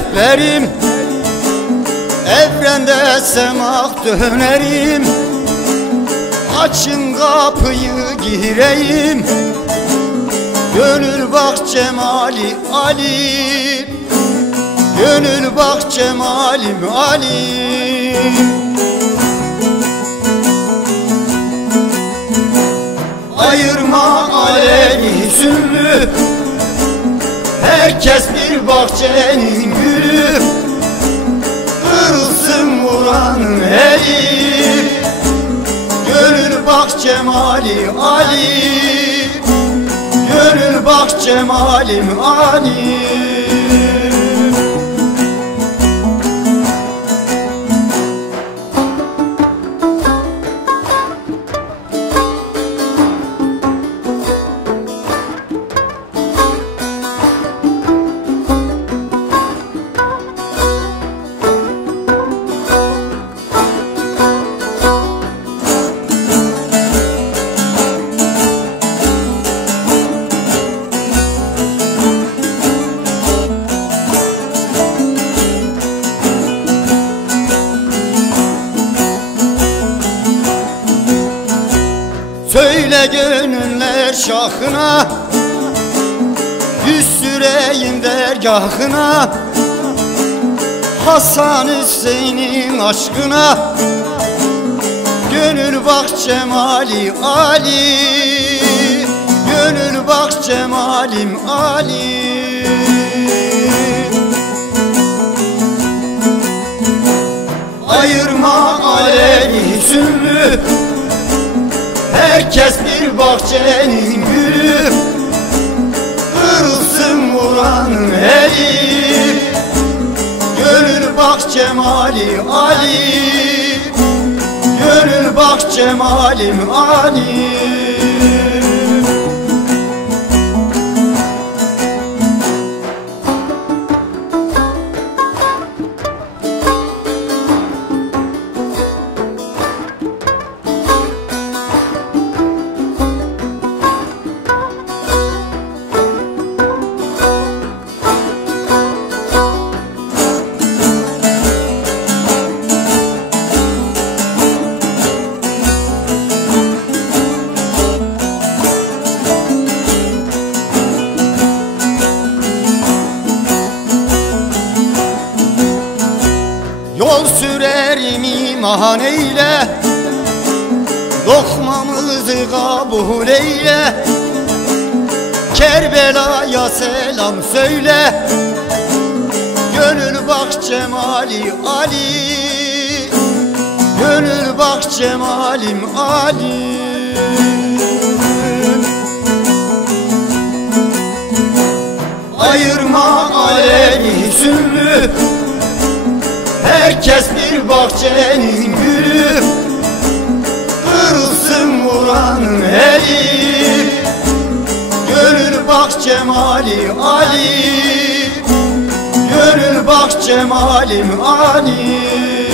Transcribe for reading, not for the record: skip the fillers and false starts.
rehberim, evrende semak dönerim. Açın kapıyı gireyim, gönül bak cemali Ali, gönül bak cemalim Ali. Ayırma alemi sümbü, herkes bir bahçenin gülü. Kırılsın vuranın eli, gönül bak cemali Ali, gönül bak cemalim Ali. Söyle gönüller şahına, yüz süreyim dergahına. Hasan Hüseyin'in aşkına, gönül bak cemali Ali, gönül bak cemalim Ali. Ayırma alemi sümbü, herkes bir bahçenin gülü. Kırılsın vuranın eli, gönül bak cemali Ali, gönül bak cemalim Ali. Yol sürerim iman eyle, lokmamızı kabul eyle. Kerbela'ya selam söyle, gönül bak cemali Ali, gönül bak cemalim Ali. Ayırma alemi sümbü, herkes bir bahçenin gülü. Kırılsın vuranın eli, gönül bak cemali Ali, gönül bak cemalim Ali.